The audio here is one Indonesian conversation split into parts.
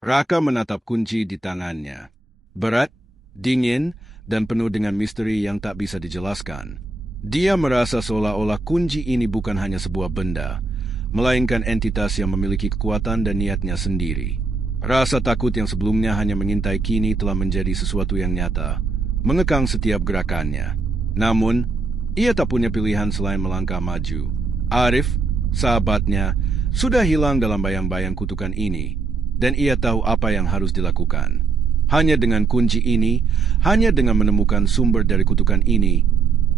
Raka menatap kunci di tangannya. Berat, dingin, dan penuh dengan misteri yang tak bisa dijelaskan. Dia merasa seolah-olah kunci ini bukan hanya sebuah benda, melainkan entitas yang memiliki kekuatan dan niatnya sendiri. Rasa takut yang sebelumnya hanya mengintai kini telah menjadi sesuatu yang nyata, mengekang setiap gerakannya. Namun, ia tak punya pilihan selain melangkah maju. Arif, sahabatnya, sudah hilang dalam bayang-bayang kutukan ini, dan ia tahu apa yang harus dilakukan. Hanya dengan kunci ini, hanya dengan menemukan sumber dari kutukan ini,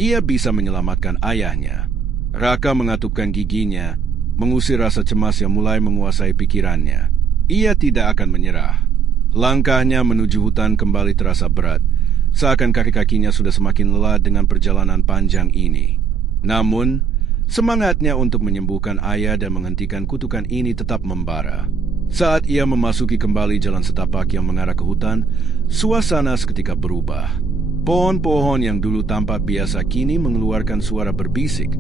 ia bisa menyelamatkan ayahnya. Raka mengatupkan giginya, mengusir rasa cemas yang mulai menguasai pikirannya. Ia tidak akan menyerah. Langkahnya menuju hutan kembali terasa berat, seakan kaki-kakinya sudah semakin lelah dengan perjalanan panjang ini. Namun, semangatnya untuk menyembuhkan ayah dan menghentikan kutukan ini tetap membara. Saat ia memasuki kembali jalan setapak yang mengarah ke hutan, suasana seketika berubah. Pohon-pohon yang dulu tampak biasa kini mengeluarkan suara berbisik,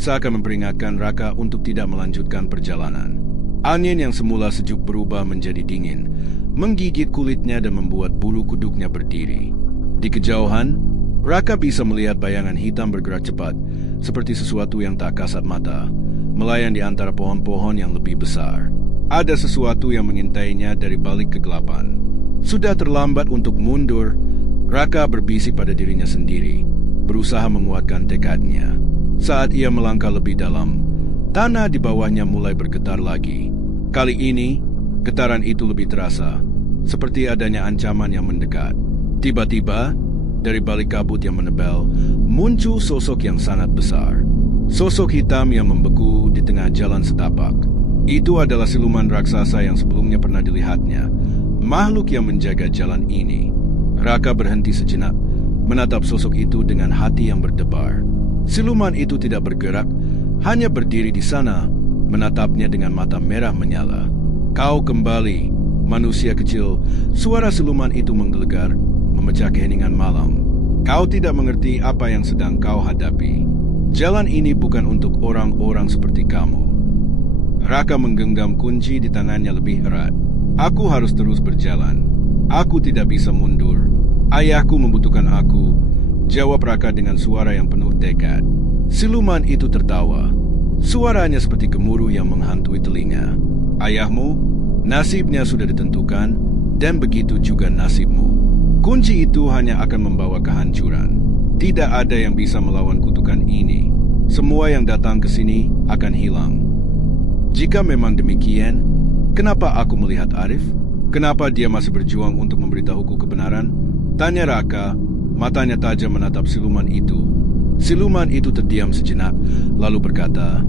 seakan memperingatkan Raka untuk tidak melanjutkan perjalanan. Angin yang semula sejuk berubah menjadi dingin, menggigit kulitnya dan membuat bulu kuduknya berdiri. Di kejauhan, Raka bisa melihat bayangan hitam bergerak cepat, seperti sesuatu yang tak kasat mata, melayang di antara pohon-pohon yang lebih besar. Ada sesuatu yang mengintainya dari balik kegelapan. Sudah terlambat untuk mundur, Raka berbisik pada dirinya sendiri, berusaha menguatkan tekadnya. Saat ia melangkah lebih dalam, tanah di bawahnya mulai bergetar lagi. Kali ini, getaran itu lebih terasa, seperti adanya ancaman yang mendekat. Tiba-tiba, dari balik kabut yang menebal, muncul sosok yang sangat besar. Sosok hitam yang membeku di tengah jalan setapak. Itu adalah siluman raksasa yang sebelumnya pernah dilihatnya, makhluk yang menjaga jalan ini. Raka berhenti sejenak, menatap sosok itu dengan hati yang berdebar. Siluman itu tidak bergerak, hanya berdiri di sana, menatapnya dengan mata merah menyala. "Kau kembali, manusia kecil," suara siluman itu menggelegar, memecah keheningan malam. "Kau tidak mengerti apa yang sedang kau hadapi. Jalan ini bukan untuk orang-orang seperti kamu." Raka menggenggam kunci di tangannya lebih erat. "Aku harus terus berjalan. Aku tidak bisa mundur. Ayahku membutuhkan aku," jawab Raka dengan suara yang penuh tekad. Siluman itu tertawa. Suaranya seperti gemuruh yang menghantui telinga. "Ayahmu, nasibnya sudah ditentukan, dan begitu juga nasibmu. Kunci itu hanya akan membawa kehancuran. Tidak ada yang bisa melawan kutukan ini. Semua yang datang ke sini akan hilang." "Jika memang demikian, kenapa aku melihat Arif? Kenapa dia masih berjuang untuk memberitahuku kebenaran?" tanya Raka, matanya tajam menatap siluman itu. Siluman itu terdiam sejenak, lalu berkata,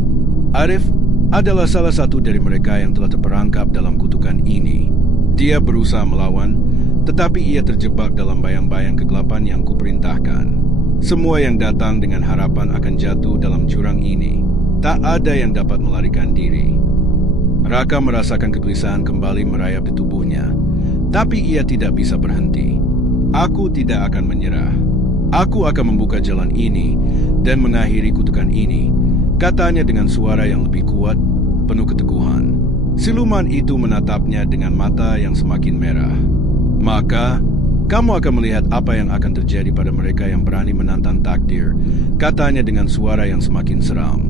"Arif adalah salah satu dari mereka yang telah terperangkap dalam kutukan ini. Dia berusaha melawan, tetapi ia terjebak dalam bayang-bayang kegelapan yang kuperintahkan. Semua yang datang dengan harapan akan jatuh dalam jurang ini. Tak ada yang dapat melarikan diri." Raka merasakan kegelisahan kembali merayap di tubuhnya, tapi ia tidak bisa berhenti. "Aku tidak akan menyerah. Aku akan membuka jalan ini dan mengakhiri kutukan ini," katanya dengan suara yang lebih kuat, penuh keteguhan. Siluman itu menatapnya dengan mata yang semakin merah. "Maka, kamu akan melihat apa yang akan terjadi pada mereka yang berani menantang takdir," katanya dengan suara yang semakin seram.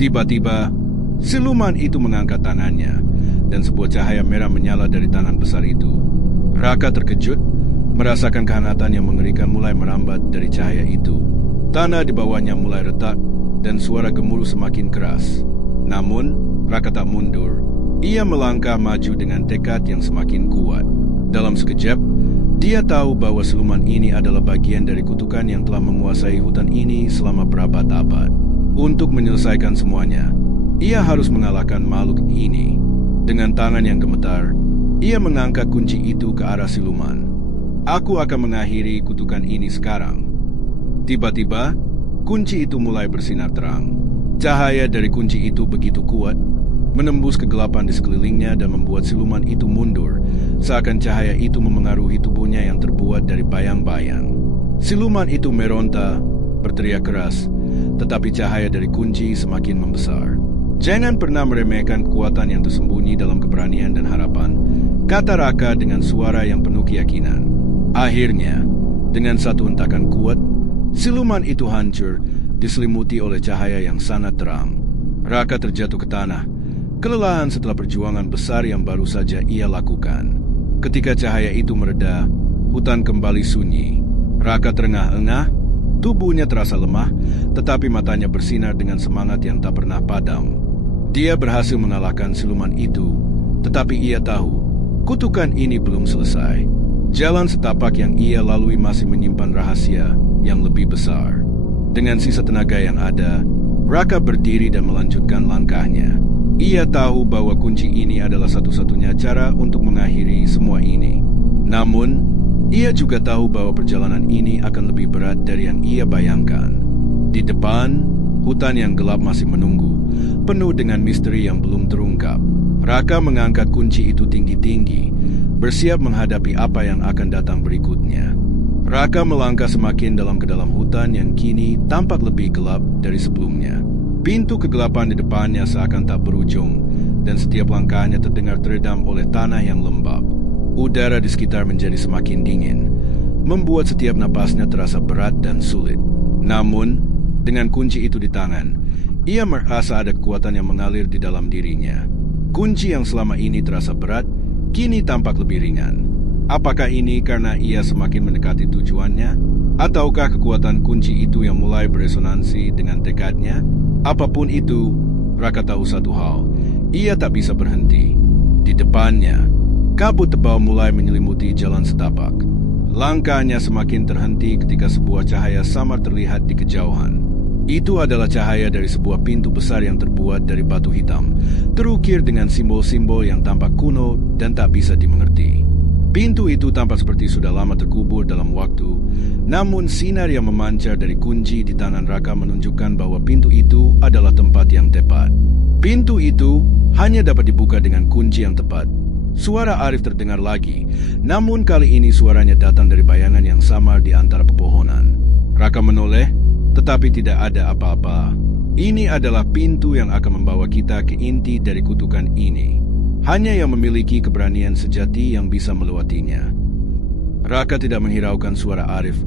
Tiba-tiba, siluman itu mengangkat tangannya, dan sebuah cahaya merah menyala dari tangan besar itu. Raka terkejut, merasakan kehangatan yang mengerikan mulai merambat dari cahaya itu. Tanah di bawahnya mulai retak, dan suara gemuruh semakin keras. Namun, Raka tak mundur. Ia melangkah maju dengan tekad yang semakin kuat. Dalam sekejap, dia tahu bahwa siluman ini adalah bagian dari kutukan yang telah menguasai hutan ini selama berabad-abad. Untuk menyelesaikan semuanya, ia harus mengalahkan makhluk ini. Dengan tangan yang gemetar, ia mengangkat kunci itu ke arah siluman. "Aku akan mengakhiri kutukan ini sekarang." Tiba-tiba, kunci itu mulai bersinar terang. Cahaya dari kunci itu begitu kuat, menembus kegelapan di sekelilingnya dan membuat siluman itu mundur, seakan cahaya itu memengaruhi tubuhnya yang terbuat dari bayang-bayang. Siluman itu meronta, berteriak keras, tetapi cahaya dari kunci semakin membesar. Jangan pernah meremehkan kekuatan yang tersembunyi dalam keberanian dan harapan, kata Raka dengan suara yang penuh keyakinan. Akhirnya, dengan satu hentakan kuat, siluman itu hancur, diselimuti oleh cahaya yang sangat terang. Raka terjatuh ke tanah, kelelahan setelah perjuangan besar yang baru saja ia lakukan. Ketika cahaya itu mereda, hutan kembali sunyi. Raka terengah-engah, tubuhnya terasa lemah, tetapi matanya bersinar dengan semangat yang tak pernah padam. Dia berhasil mengalahkan siluman itu, tetapi ia tahu, kutukan ini belum selesai. Jalan setapak yang ia lalui masih menyimpan rahasia yang lebih besar. Dengan sisa tenaga yang ada, Raka berdiri dan melanjutkan langkahnya. Ia tahu bahwa kunci ini adalah satu-satunya cara untuk mengakhiri semua ini. Namun, ia juga tahu bahwa perjalanan ini akan lebih berat dari yang ia bayangkan. Di depan, hutan yang gelap masih menunggu, penuh dengan misteri yang belum terungkap. Raka mengangkat kunci itu tinggi-tinggi, bersiap menghadapi apa yang akan datang berikutnya. Raka melangkah semakin dalam ke dalam hutan yang kini tampak lebih gelap dari sebelumnya. Pintu kegelapan di depannya seakan tak berujung, dan setiap langkahnya terdengar teredam oleh tanah yang lembab. Udara di sekitar menjadi semakin dingin, membuat setiap napasnya terasa berat dan sulit. Namun, dengan kunci itu di tangan, ia merasa ada kekuatan yang mengalir di dalam dirinya. Kunci yang selama ini terasa berat, kini tampak lebih ringan. Apakah ini karena ia semakin mendekati tujuannya? Ataukah kekuatan kunci itu yang mulai beresonansi dengan tekadnya? Apapun itu, Raka tahu satu hal, ia tak bisa berhenti. Di depannya, kabut tebal mulai menyelimuti jalan setapak. Langkahnya semakin terhenti ketika sebuah cahaya samar terlihat di kejauhan. Itu adalah cahaya dari sebuah pintu besar yang terbuat dari batu hitam, terukir dengan simbol-simbol yang tampak kuno dan tak bisa dimengerti. Pintu itu tampak seperti sudah lama terkubur dalam waktu, namun sinar yang memancar dari kunci di tangan Raka menunjukkan bahwa pintu itu adalah tempat yang tepat. Pintu itu hanya dapat dibuka dengan kunci yang tepat. Suara Arif terdengar lagi, namun kali ini suaranya datang dari bayangan yang samar di antara pepohonan. Raka menoleh, tetapi tidak ada apa-apa. Ini adalah pintu yang akan membawa kita ke inti dari kutukan ini. Hanya yang memiliki keberanian sejati yang bisa melewatinya. Raka tidak menghiraukan suara Arif,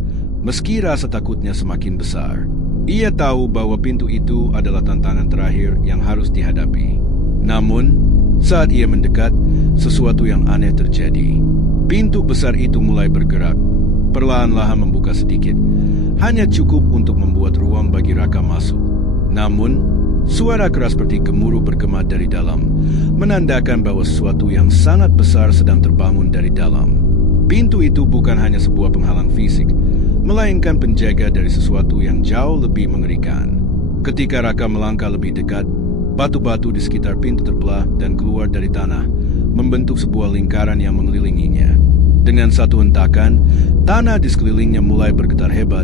meski rasa takutnya semakin besar. Ia tahu bahwa pintu itu adalah tantangan terakhir yang harus dihadapi. Namun, saat ia mendekat, sesuatu yang aneh terjadi. Pintu besar itu mulai bergerak, perlahan-lahan membuka sedikit, hanya cukup untuk membuat ruang bagi Raka masuk. Namun, suara keras seperti gemuruh bergema dari dalam, menandakan bahwa sesuatu yang sangat besar sedang terbangun dari dalam. Pintu itu bukan hanya sebuah penghalang fisik, melainkan penjaga dari sesuatu yang jauh lebih mengerikan. Ketika Raka melangkah lebih dekat, batu-batu di sekitar pintu terbelah dan keluar dari tanah, membentuk sebuah lingkaran yang mengelilinginya. Dengan satu hentakan, tanah di sekelilingnya mulai bergetar hebat,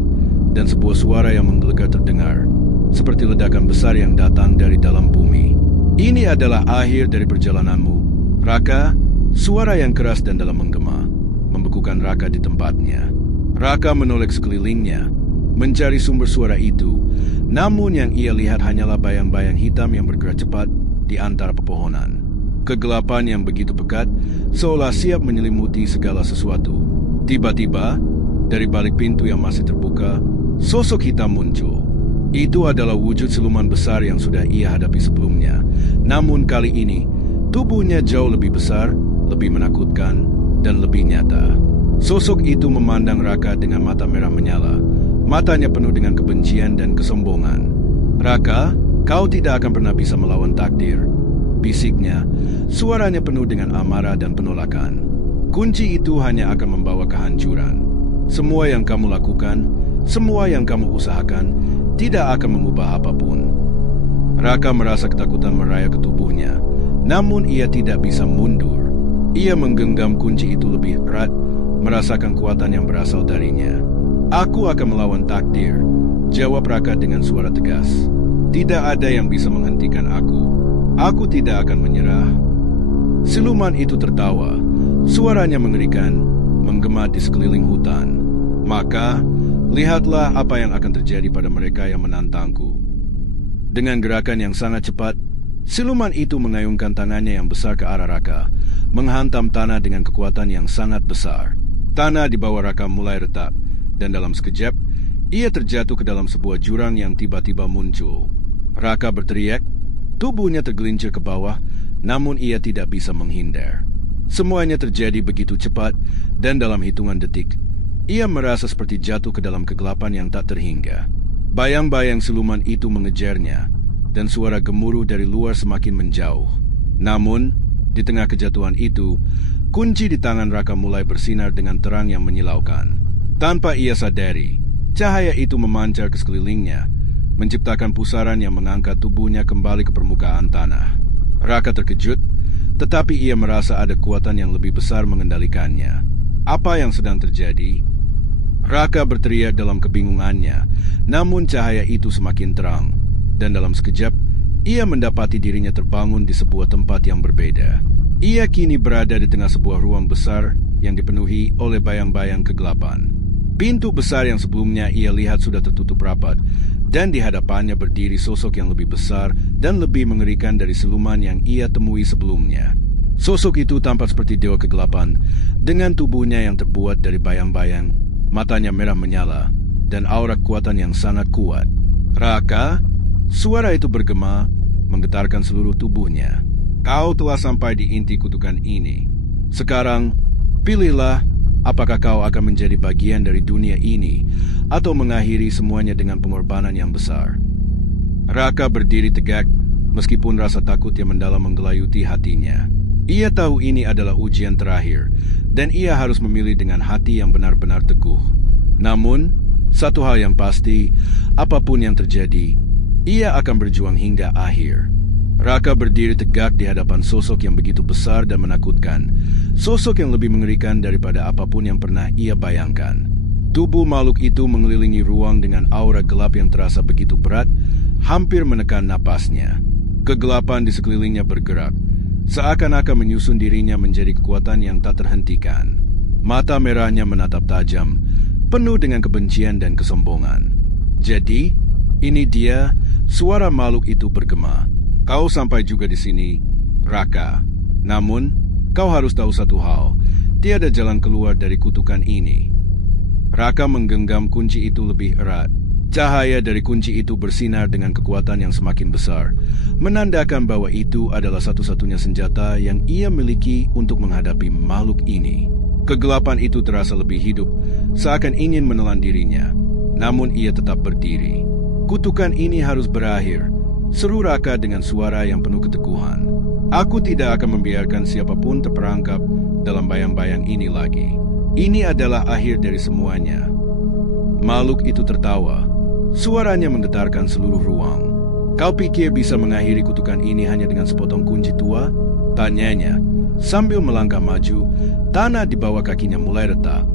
dan sebuah suara yang menggelegar terdengar, seperti ledakan besar yang datang dari dalam bumi. Ini adalah akhir dari perjalananmu, Raka. Suara yang keras dan dalam menggema, membekukan Raka di tempatnya. Raka menoleh sekelilingnya, mencari sumber suara itu, namun yang ia lihat hanyalah bayang-bayang hitam yang bergerak cepat di antara pepohonan. Kegelapan yang begitu pekat, seolah siap menyelimuti segala sesuatu. Tiba-tiba, dari balik pintu yang masih terbuka, sosok hitam muncul. Itu adalah wujud siluman besar yang sudah ia hadapi sebelumnya. Namun kali ini, tubuhnya jauh lebih besar, lebih menakutkan, dan lebih nyata. Sosok itu memandang Raka dengan mata merah menyala. Matanya penuh dengan kebencian dan kesombongan. Raka, kau tidak akan pernah bisa melawan takdir, bisiknya. Suaranya penuh dengan amarah dan penolakan. Kunci itu hanya akan membawa kehancuran. Semua yang kamu lakukan, semua yang kamu usahakan, tidak akan mengubah apapun. Raka merasa ketakutan merayap ke tubuhnya, namun ia tidak bisa mundur. Ia menggenggam kunci itu lebih erat, merasakan kekuatan yang berasal darinya. Aku akan melawan takdir, jawab Raka dengan suara tegas. Tidak ada yang bisa menghentikan aku. Aku tidak akan menyerah. Siluman itu tertawa, suaranya mengerikan, menggema di sekeliling hutan. Maka, lihatlah apa yang akan terjadi pada mereka yang menantangku. Dengan gerakan yang sangat cepat, siluman itu mengayunkan tangannya yang besar ke arah Raka, menghantam tanah dengan kekuatan yang sangat besar. Tanah di bawah Raka mulai retak, dan dalam sekejap, ia terjatuh ke dalam sebuah jurang yang tiba-tiba muncul. Raka berteriak, tubuhnya tergelincir ke bawah, namun ia tidak bisa menghindar. Semuanya terjadi begitu cepat, dan dalam hitungan detik, ia merasa seperti jatuh ke dalam kegelapan yang tak terhingga. Bayang-bayang siluman itu mengejarnya, dan suara gemuruh dari luar semakin menjauh. Namun, di tengah kejatuhan itu, kunci di tangan Raka mulai bersinar dengan terang yang menyilaukan. Tanpa ia sadari, cahaya itu memancar ke sekelilingnya, menciptakan pusaran yang mengangkat tubuhnya kembali ke permukaan tanah. Raka terkejut, tetapi ia merasa ada kekuatan yang lebih besar mengendalikannya. Apa yang sedang terjadi? Raka berteriak dalam kebingungannya, namun cahaya itu semakin terang, dan dalam sekejap, ia mendapati dirinya terbangun di sebuah tempat yang berbeda. Ia kini berada di tengah sebuah ruang besar yang dipenuhi oleh bayang-bayang kegelapan. Pintu besar yang sebelumnya ia lihat sudah tertutup rapat, dan di hadapannya berdiri sosok yang lebih besar dan lebih mengerikan dari siluman yang ia temui sebelumnya. Sosok itu tampak seperti dewa kegelapan, dengan tubuhnya yang terbuat dari bayang-bayang, matanya merah menyala, dan aura kekuatan yang sangat kuat. Raka, suara itu bergema, menggetarkan seluruh tubuhnya. Kau telah sampai di inti kutukan ini. Sekarang, pilihlah apakah kau akan menjadi bagian dari dunia ini atau mengakhiri semuanya dengan pengorbanan yang besar. Raka berdiri tegak meskipun rasa takut yang mendalam menggelayuti hatinya. Ia tahu ini adalah ujian terakhir dan ia harus memilih dengan hati yang benar-benar teguh. Namun, satu hal yang pasti, apapun yang terjadi, ia akan berjuang hingga akhir. Raka berdiri tegak di hadapan sosok yang begitu besar dan menakutkan, sosok yang lebih mengerikan daripada apapun yang pernah ia bayangkan. Tubuh makhluk itu mengelilingi ruang dengan aura gelap yang terasa begitu berat, hampir menekan napasnya. Kegelapan di sekelilingnya bergerak, seakan-akan menyusun dirinya menjadi kekuatan yang tak terhentikan. Mata merahnya menatap tajam, penuh dengan kebencian dan kesombongan. Jadi, ini dia, suara makhluk itu bergema. Kau sampai juga di sini, Raka. Namun, kau harus tahu satu hal, tiada jalan keluar dari kutukan ini. Raka menggenggam kunci itu lebih erat. Cahaya dari kunci itu bersinar dengan kekuatan yang semakin besar, menandakan bahwa itu adalah satu-satunya senjata yang ia miliki untuk menghadapi makhluk ini. Kegelapan itu terasa lebih hidup, seakan ingin menelan dirinya. Namun ia tetap berdiri. Kutukan ini harus berakhir, seru Raka dengan suara yang penuh keteguhan. Aku tidak akan membiarkan siapapun terperangkap dalam bayang-bayang ini lagi. Ini adalah akhir dari semuanya. Makhluk itu tertawa. Suaranya menggetarkan seluruh ruang. Kau pikir bisa mengakhiri kutukan ini hanya dengan sepotong kunci tua? Tanyanya. Sambil melangkah maju, tanah di bawah kakinya mulai retak.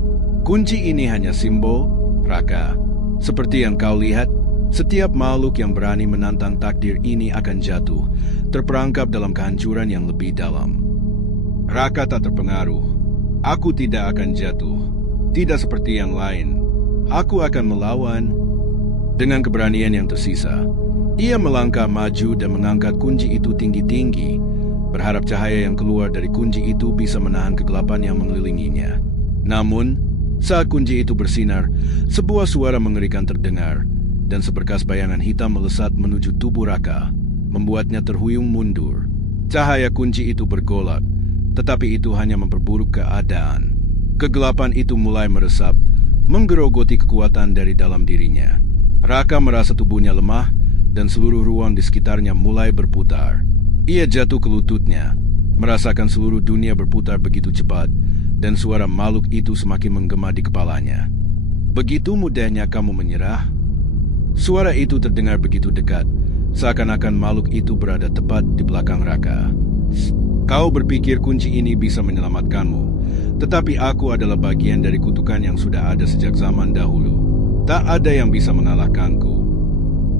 Kunci ini hanya simbol, Raka. Seperti yang kau lihat, setiap makhluk yang berani menantang takdir ini akan jatuh, terperangkap dalam kehancuran yang lebih dalam. Raka tak terpengaruh. Aku tidak akan jatuh. Tidak seperti yang lain. Aku akan melawan. Dengan keberanian yang tersisa, ia melangkah maju dan mengangkat kunci itu tinggi-tinggi, berharap cahaya yang keluar dari kunci itu bisa menahan kegelapan yang mengelilinginya. Namun, saat kunci itu bersinar, sebuah suara mengerikan terdengar, dan seberkas bayangan hitam melesat menuju tubuh Raka, membuatnya terhuyung mundur. Cahaya kunci itu bergolak, tetapi itu hanya memperburuk keadaan. Kegelapan itu mulai meresap, menggerogoti kekuatan dari dalam dirinya. Raka merasa tubuhnya lemah, dan seluruh ruang di sekitarnya mulai berputar. Ia jatuh ke lututnya, merasakan seluruh dunia berputar begitu cepat, dan suara makhluk itu semakin menggema di kepalanya. Begitu mudahnya kamu menyerah? Suara itu terdengar begitu dekat, seakan-akan makhluk itu berada tepat di belakang Raka. Kau berpikir kunci ini bisa menyelamatkanmu, tetapi aku adalah bagian dari kutukan yang sudah ada sejak zaman dahulu. Tak ada yang bisa mengalahkanku.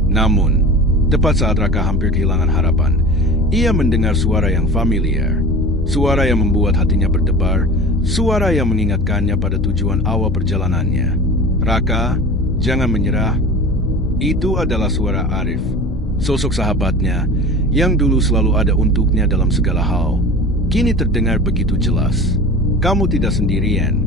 Namun, tepat saat Raka hampir kehilangan harapan, ia mendengar suara yang familiar. Suara yang membuat hatinya berdebar, suara yang mengingatkannya pada tujuan awal perjalanannya. Raka, jangan menyerah. Itu adalah suara Arif, sosok sahabatnya yang dulu selalu ada untuknya dalam segala hal. kini terdengar begitu jelas. Kamu tidak sendirian.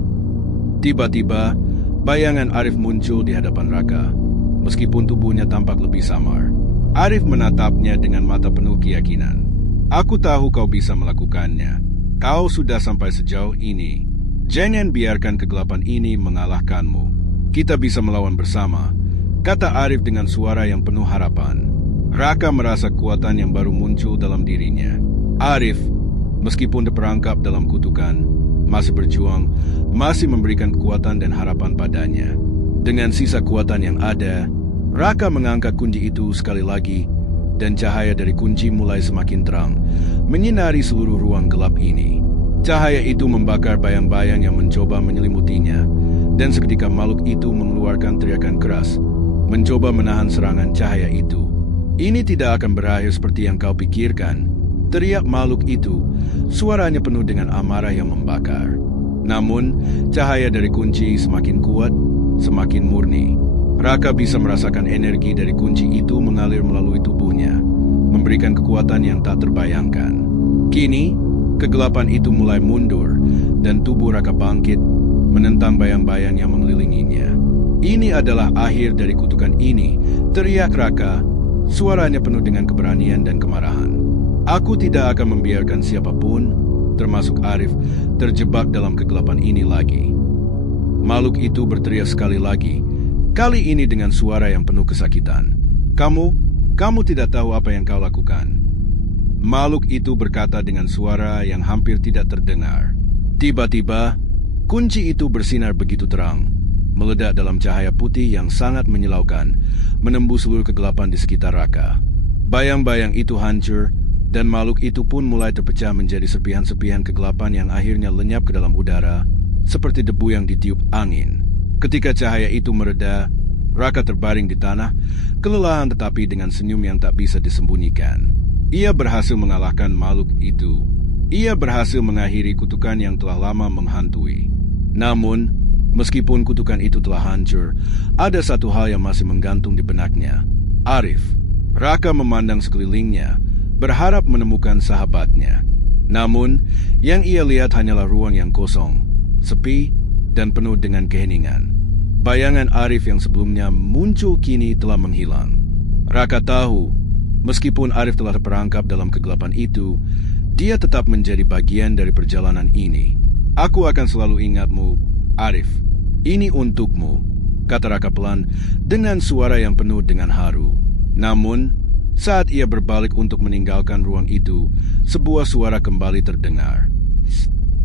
Tiba-tiba, bayangan Arif muncul di hadapan Raka, meskipun tubuhnya tampak lebih samar. Arif menatapnya dengan mata penuh keyakinan. Aku tahu kau bisa melakukannya. Kau sudah sampai sejauh ini. Jangan biarkan kegelapan ini mengalahkanmu. Kita bisa melawan bersama, kata Arif dengan suara yang penuh harapan. Raka merasa kekuatan yang baru muncul dalam dirinya. Arif, meskipun terperangkap dalam kutukan, masih berjuang, masih memberikan kekuatan dan harapan padanya. Dengan sisa kekuatan yang ada, Raka mengangkat kunci itu sekali lagi, dan cahaya dari kunci mulai semakin terang, menyinari seluruh ruang gelap ini. Cahaya itu membakar bayang-bayang yang mencoba menyelimutinya, dan seketika makhluk itu mengeluarkan teriakan keras, mencoba menahan serangan cahaya itu. Ini tidak akan berakhir seperti yang kau pikirkan, teriak makhluk itu, suaranya penuh dengan amarah yang membakar. Namun, cahaya dari kunci semakin kuat, semakin murni. Raka bisa merasakan energi dari kunci itu mengalir melalui tubuhnya, memberikan kekuatan yang tak terbayangkan. Kini, kegelapan itu mulai mundur, dan tubuh Raka bangkit, menentang bayang-bayang yang mengelilinginya. Ini adalah akhir dari kutukan ini, teriak Raka, suaranya penuh dengan keberanian dan kemarahan. Aku tidak akan membiarkan siapapun, termasuk Arif, terjebak dalam kegelapan ini lagi. Makhluk itu berteriak sekali lagi, kali ini dengan suara yang penuh kesakitan. Kamu tidak tahu apa yang kau lakukan. Makhluk itu berkata dengan suara yang hampir tidak terdengar. Tiba-tiba, kunci itu bersinar begitu terang, meledak dalam cahaya putih yang sangat menyilaukan, menembus seluruh kegelapan di sekitar Raka. Bayang-bayang itu hancur, dan makhluk itu pun mulai terpecah menjadi serpihan-serpihan kegelapan yang akhirnya lenyap ke dalam udara, seperti debu yang ditiup angin. Ketika cahaya itu mereda, Raka terbaring di tanah, kelelahan tetapi dengan senyum yang tak bisa disembunyikan. Ia berhasil mengalahkan makhluk itu. Ia berhasil mengakhiri kutukan yang telah lama menghantui. Namun, meskipun kutukan itu telah hancur, ada satu hal yang masih menggantung di benaknya. Arif. Raka memandang sekelilingnya, berharap menemukan sahabatnya. Namun, yang ia lihat hanyalah ruang yang kosong, sepi, dan penuh dengan keheningan. Bayangan Arif yang sebelumnya muncul kini telah menghilang. Raka tahu, meskipun Arif telah terperangkap dalam kegelapan itu, dia tetap menjadi bagian dari perjalanan ini. Aku akan selalu ingatmu, Arif. Ini untukmu, kata Raka pelan dengan suara yang penuh dengan haru. Namun, saat ia berbalik untuk meninggalkan ruang itu, sebuah suara kembali terdengar.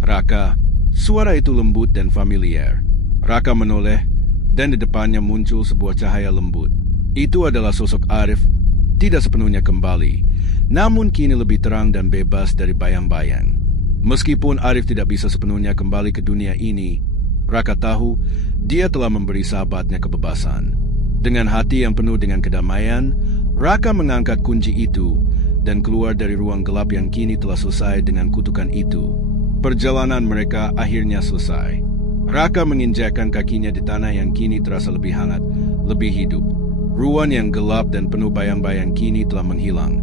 Raka, suara itu lembut dan familiar. Raka menoleh, dan di depannya muncul sebuah cahaya lembut. Itu adalah sosok Arif, tidak sepenuhnya kembali, namun kini lebih terang dan bebas dari bayang-bayang. Meskipun Arif tidak bisa sepenuhnya kembali ke dunia ini, Raka tahu dia telah memberi sahabatnya kebebasan. Dengan hati yang penuh dengan kedamaian, Raka mengangkat kunci itu dan keluar dari ruang gelap yang kini telah selesai dengan kutukan itu. Perjalanan mereka akhirnya selesai. Raka menginjakkan kakinya di tanah yang kini terasa lebih hangat, lebih hidup. Ruang yang gelap dan penuh bayang-bayang kini telah menghilang,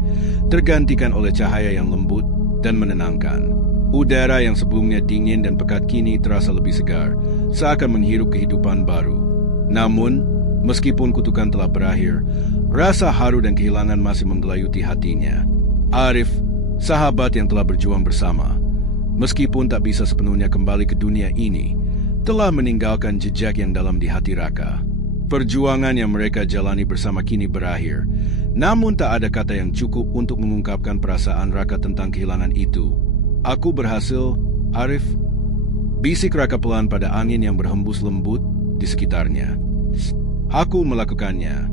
tergantikan oleh cahaya yang lembut dan menenangkan. Udara yang sebelumnya dingin dan pekat kini terasa lebih segar, seakan menghirup kehidupan baru. Namun, meskipun kutukan telah berakhir, rasa haru dan kehilangan masih menggelayuti hatinya. Arif, sahabat yang telah berjuang bersama, meskipun tak bisa sepenuhnya kembali ke dunia ini, telah meninggalkan jejak yang dalam di hati Raka. Perjuangan yang mereka jalani bersama kini berakhir, namun tak ada kata yang cukup untuk mengungkapkan perasaan Raka tentang kehilangan itu. Aku berhasil, Arif. Bisik Raka pelan pada angin yang berhembus lembut di sekitarnya. Aku melakukannya.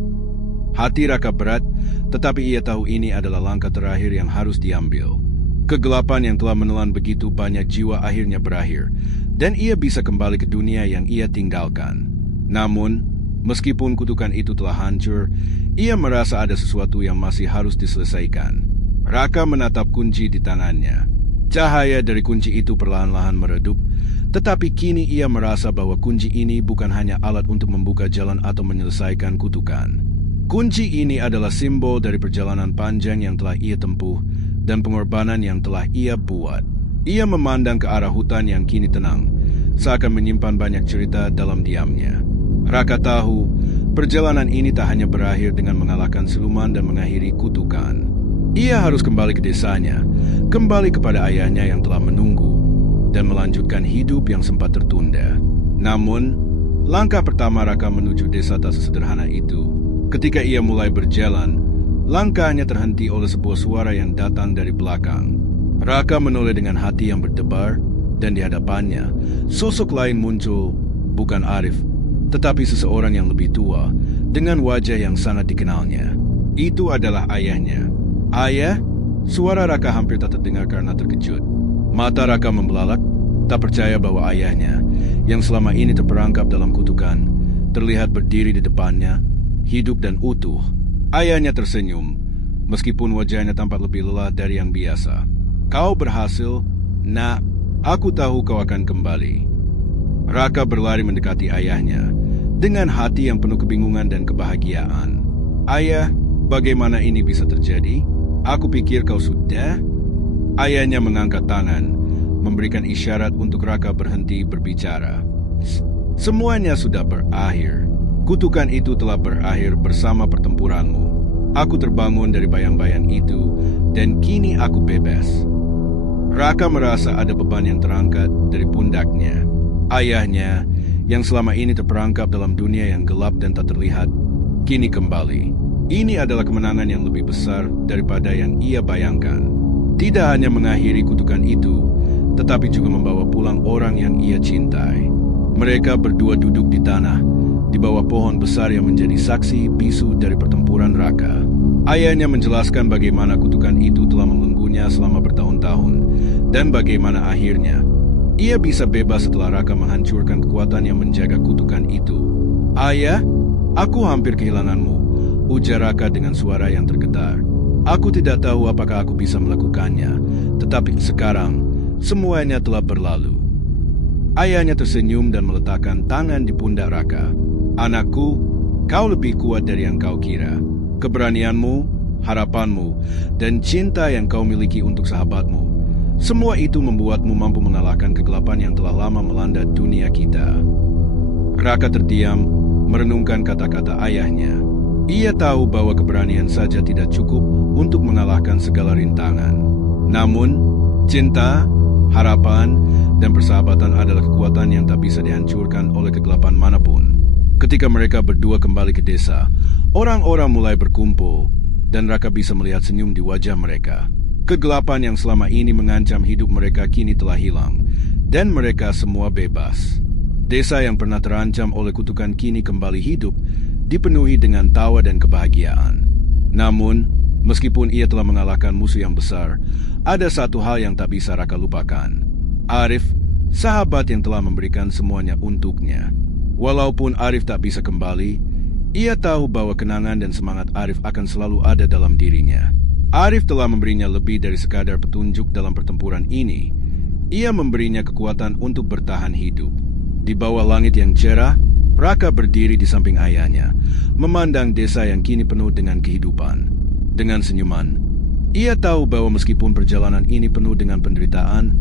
Hati Raka berat, tetapi ia tahu ini adalah langkah terakhir yang harus diambil. Kegelapan yang telah menelan begitu banyak jiwa akhirnya berakhir, dan ia bisa kembali ke dunia yang ia tinggalkan. Namun, meskipun kutukan itu telah hancur, ia merasa ada sesuatu yang masih harus diselesaikan. Raka menatap kunci di tangannya. Cahaya dari kunci itu perlahan-lahan meredup, tetapi kini ia merasa bahwa kunci ini bukan hanya alat untuk membuka jalan atau menyelesaikan kutukan. Kunci ini adalah simbol dari perjalanan panjang yang telah ia tempuh dan pengorbanan yang telah ia buat. Ia memandang ke arah hutan yang kini tenang, seakan menyimpan banyak cerita dalam diamnya. Raka tahu, perjalanan ini tak hanya berakhir dengan mengalahkan siluman dan mengakhiri kutukan. Ia harus kembali ke desanya, kembali kepada ayahnya yang telah menunggu, dan melanjutkan hidup yang sempat tertunda. Namun, langkah pertama Raka menuju desa tak sesederhana itu. Ketika ia mulai berjalan, langkahnya terhenti oleh sebuah suara yang datang dari belakang. Raka menoleh dengan hati yang berdebar, dan di hadapannya, sosok lain muncul, bukan Arif, tetapi seseorang yang lebih tua, dengan wajah yang sangat dikenalnya. Itu adalah ayahnya. Ayah? Suara Raka hampir tak terdengar karena terkejut. Mata Raka membelalak, tak percaya bahwa ayahnya, yang selama ini terperangkap dalam kutukan, terlihat berdiri di depannya, hidup dan utuh. Ayahnya tersenyum, meskipun wajahnya tampak lebih lelah dari yang biasa. Kau berhasil, nak. Aku tahu kau akan kembali. Raka berlari mendekati ayahnya, dengan hati yang penuh kebingungan dan kebahagiaan. Ayah, bagaimana ini bisa terjadi? Aku pikir kau sudah. Ayahnya mengangkat tangan, memberikan isyarat untuk Raka berhenti berbicara. Semuanya sudah berakhir. Kutukan itu telah berakhir bersama pertempuranmu. Aku terbangun dari bayang-bayang itu, dan kini aku bebas. Raka merasa ada beban yang terangkat dari pundaknya. Ayahnya, yang selama ini terperangkap dalam dunia yang gelap dan tak terlihat, kini kembali. Ini adalah kemenangan yang lebih besar daripada yang ia bayangkan. Tidak hanya mengakhiri kutukan itu, tetapi juga membawa pulang orang yang ia cintai. Mereka berdua duduk di tanah, di bawah pohon besar yang menjadi saksi bisu dari pertempuran Raka. Ayahnya menjelaskan bagaimana kutukan itu telah membelenggunya selama bertahun-tahun, dan bagaimana akhirnya ia bisa bebas setelah Raka menghancurkan kekuatan yang menjaga kutukan itu. Ayah, aku hampir kehilanganmu, ujar Raka dengan suara yang tergetar. Aku tidak tahu apakah aku bisa melakukannya, tetapi sekarang semuanya telah berlalu. Ayahnya tersenyum dan meletakkan tangan di pundak Raka. Anakku, kau lebih kuat dari yang kau kira. Keberanianmu, harapanmu, dan cinta yang kau miliki untuk sahabatmu, semua itu membuatmu mampu mengalahkan kegelapan yang telah lama melanda dunia kita. Raka terdiam, merenungkan kata-kata ayahnya. Ia tahu bahwa keberanian saja tidak cukup untuk mengalahkan segala rintangan. Namun, cinta, harapan, dan persahabatan adalah kekuatan yang tak bisa dihancurkan oleh kegelapan manapun. Ketika mereka berdua kembali ke desa, orang-orang mulai berkumpul, dan Raka bisa melihat senyum di wajah mereka. Kegelapan yang selama ini mengancam hidup mereka kini telah hilang, dan mereka semua bebas. Desa yang pernah terancam oleh kutukan kini kembali hidup, dipenuhi dengan tawa dan kebahagiaan. Namun, meskipun ia telah mengalahkan musuh yang besar, ada satu hal yang tak bisa Raka lupakan. Arif, sahabat yang telah memberikan semuanya untuknya. Walaupun Arif tak bisa kembali, ia tahu bahwa kenangan dan semangat Arif akan selalu ada dalam dirinya. Arif telah memberinya lebih dari sekadar petunjuk dalam pertempuran ini. Ia memberinya kekuatan untuk bertahan hidup. Di bawah langit yang cerah, Raka berdiri di samping ayahnya, memandang desa yang kini penuh dengan kehidupan. Dengan senyuman, ia tahu bahwa meskipun perjalanan ini penuh dengan penderitaan,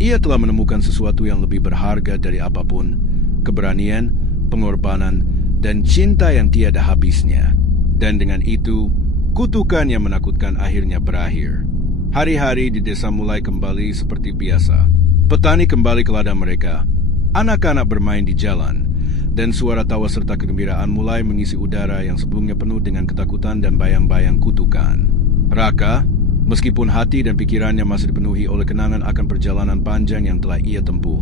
ia telah menemukan sesuatu yang lebih berharga dari apapun, keberanian, pengorbanan, dan cinta yang tiada habisnya. Dan dengan itu, kutukan yang menakutkan akhirnya berakhir. Hari-hari di desa mulai kembali seperti biasa. Petani kembali ke ladang mereka, anak-anak bermain di jalan, dan suara tawa serta kegembiraan mulai mengisi udara yang sebelumnya penuh dengan ketakutan dan bayang-bayang kutukan. Raka, meskipun hati dan pikirannya masih dipenuhi oleh kenangan akan perjalanan panjang yang telah ia tempuh,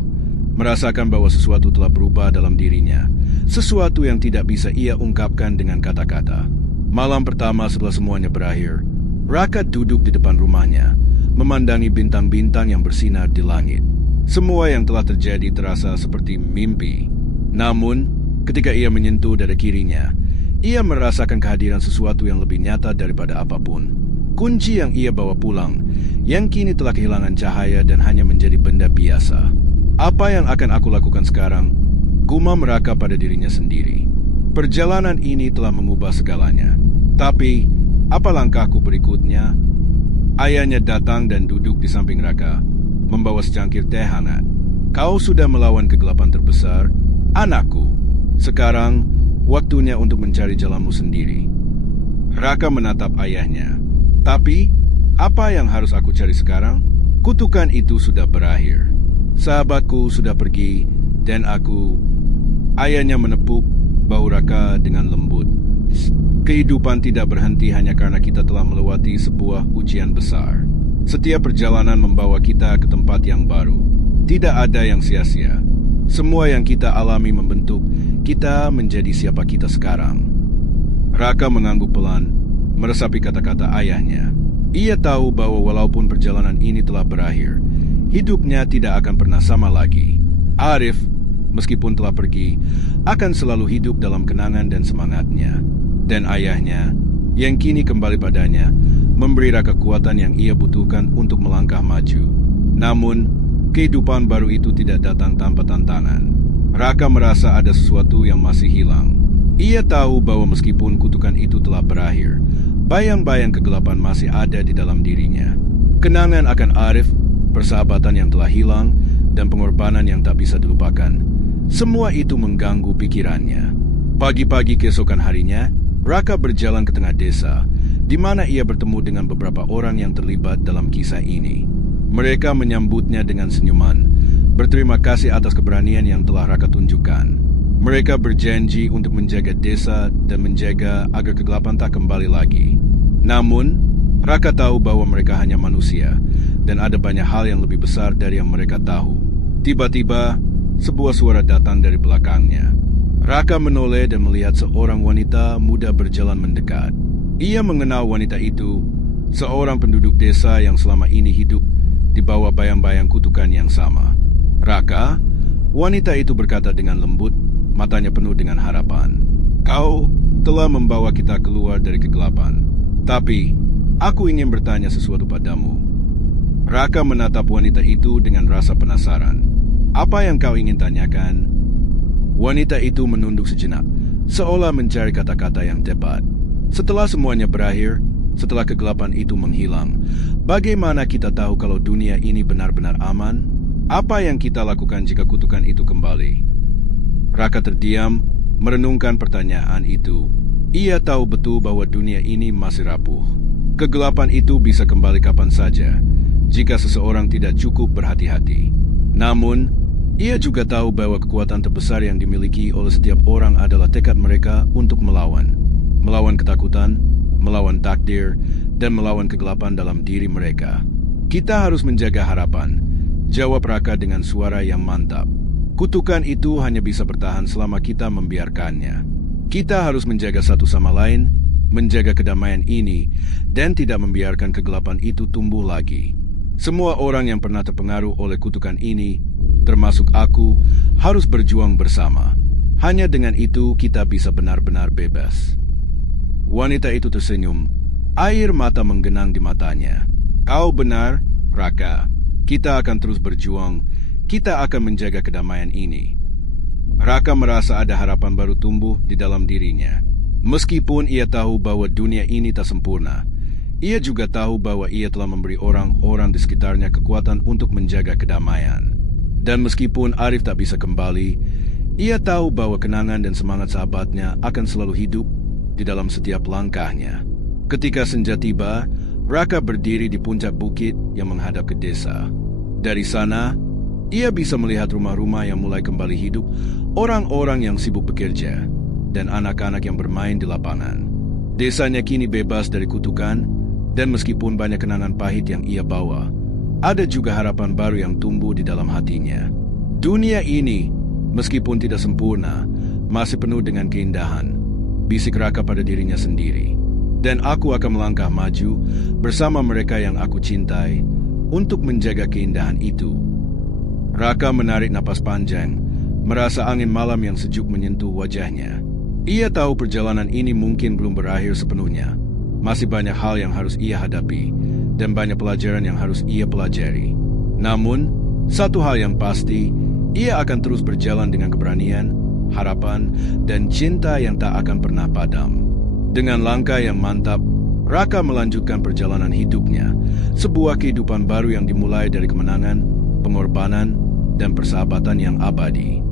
merasakan bahwa sesuatu telah berubah dalam dirinya, sesuatu yang tidak bisa ia ungkapkan dengan kata-kata. Malam pertama setelah semuanya berakhir, Raka duduk di depan rumahnya, memandangi bintang-bintang yang bersinar di langit. Semua yang telah terjadi terasa seperti mimpi. Namun, ketika ia menyentuh dada kirinya, ia merasakan kehadiran sesuatu yang lebih nyata daripada apapun. Kunci yang ia bawa pulang, yang kini telah kehilangan cahaya dan hanya menjadi benda biasa. Apa yang akan aku lakukan sekarang? Gumam Raka pada dirinya sendiri. Perjalanan ini telah mengubah segalanya. Tapi, apa langkahku berikutnya? Ayahnya datang dan duduk di samping Raka, membawa secangkir teh hangat. Kau sudah melawan kegelapan terbesar, anakku. Sekarang, waktunya untuk mencari jalanmu sendiri. Raka menatap ayahnya. Tapi, apa yang harus aku cari sekarang? Kutukan itu sudah berakhir. Sahabatku sudah pergi, dan aku... Ayahnya menepuk bahu Raka dengan lembut. Kehidupan tidak berhenti hanya karena kita telah melewati sebuah ujian besar. Setiap perjalanan membawa kita ke tempat yang baru. Tidak ada yang sia-sia. Semua yang kita alami membentuk kita menjadi siapa kita sekarang. Raka mengangguk pelan, meresapi kata-kata ayahnya. Ia tahu bahwa walaupun perjalanan ini telah berakhir, hidupnya tidak akan pernah sama lagi. Arif, meskipun telah pergi, akan selalu hidup dalam kenangan dan semangatnya. Dan ayahnya, yang kini kembali padanya, memberi Raka kekuatan yang ia butuhkan untuk melangkah maju. Namun, kehidupan baru itu tidak datang tanpa tantangan. Raka merasa ada sesuatu yang masih hilang. Ia tahu bahwa meskipun kutukan itu telah berakhir, bayang-bayang kegelapan masih ada di dalam dirinya. Kenangan akan Arif, persahabatan yang telah hilang, dan pengorbanan yang tak bisa dilupakan. Semua itu mengganggu pikirannya. Pagi-pagi keesokan harinya, Raka berjalan ke tengah desa, di mana ia bertemu dengan beberapa orang yang terlibat dalam kisah ini. Mereka menyambutnya dengan senyuman, berterima kasih atas keberanian yang telah Raka tunjukkan. Mereka berjanji untuk menjaga desa dan menjaga agar kegelapan tak kembali lagi. Namun, Raka tahu bahwa mereka hanya manusia, dan ada banyak hal yang lebih besar dari yang mereka tahu. Tiba-tiba, sebuah suara datang dari belakangnya. Raka menoleh dan melihat seorang wanita muda berjalan mendekat. Ia mengenal wanita itu, seorang penduduk desa yang selama ini hidup di bawah bayang-bayang kutukan yang sama. Raka, wanita itu berkata dengan lembut, matanya penuh dengan harapan. Kau telah membawa kita keluar dari kegelapan. Tapi, aku ingin bertanya sesuatu padamu. Raka menatap wanita itu dengan rasa penasaran. Apa yang kau ingin tanyakan? Wanita itu menunduk sejenak, seolah mencari kata-kata yang tepat. Setelah semuanya berakhir, setelah kegelapan itu menghilang, bagaimana kita tahu kalau dunia ini benar-benar aman? Apa yang kita lakukan jika kutukan itu kembali? Raka terdiam, merenungkan pertanyaan itu. Ia tahu betul bahwa dunia ini masih rapuh. Kegelapan itu bisa kembali kapan saja, jika seseorang tidak cukup berhati-hati. Namun, ia juga tahu bahwa kekuatan terbesar yang dimiliki oleh setiap orang adalah tekad mereka untuk melawan. Melawan ketakutan, melawan takdir, dan melawan kegelapan dalam diri mereka. Kita harus menjaga harapan, jawab Raka dengan suara yang mantap. Kutukan itu hanya bisa bertahan selama kita membiarkannya. Kita harus menjaga satu sama lain, menjaga kedamaian ini, dan tidak membiarkan kegelapan itu tumbuh lagi. Semua orang yang pernah terpengaruh oleh kutukan ini, termasuk aku, harus berjuang bersama. Hanya dengan itu kita bisa benar-benar bebas. Wanita itu tersenyum. Air mata menggenang di matanya. Kau benar, Raka. Kita akan terus berjuang. Kita akan menjaga kedamaian ini. Raka merasa ada harapan baru tumbuh di dalam dirinya. Meskipun ia tahu bahwa dunia ini tak sempurna, ia juga tahu bahwa ia telah memberi orang-orang di sekitarnya kekuatan untuk menjaga kedamaian. Dan meskipun Arif tak bisa kembali, ia tahu bahwa kenangan dan semangat sahabatnya akan selalu hidup di dalam setiap langkahnya. Ketika senja tiba, Raka berdiri di puncak bukit yang menghadap ke desa. Dari sana, ia bisa melihat rumah-rumah yang mulai kembali hidup, orang-orang yang sibuk bekerja, dan anak-anak yang bermain di lapangan. Desanya kini bebas dari kutukan, dan meskipun banyak kenangan pahit yang ia bawa, ada juga harapan baru yang tumbuh di dalam hatinya. Dunia ini, meskipun tidak sempurna, masih penuh dengan keindahan, bisik Raka pada dirinya sendiri. Dan aku akan melangkah maju bersama mereka yang aku cintai untuk menjaga keindahan itu. Raka menarik napas panjang, merasa angin malam yang sejuk menyentuh wajahnya. Ia tahu perjalanan ini mungkin belum berakhir sepenuhnya. Masih banyak hal yang harus ia hadapi, dan banyak pelajaran yang harus ia pelajari. Namun, satu hal yang pasti, ia akan terus berjalan dengan keberanian, harapan, dan cinta yang tak akan pernah padam. Dengan langkah yang mantap, Raka melanjutkan perjalanan hidupnya, sebuah kehidupan baru yang dimulai dari kemenangan, pengorbanan, dan persahabatan yang abadi.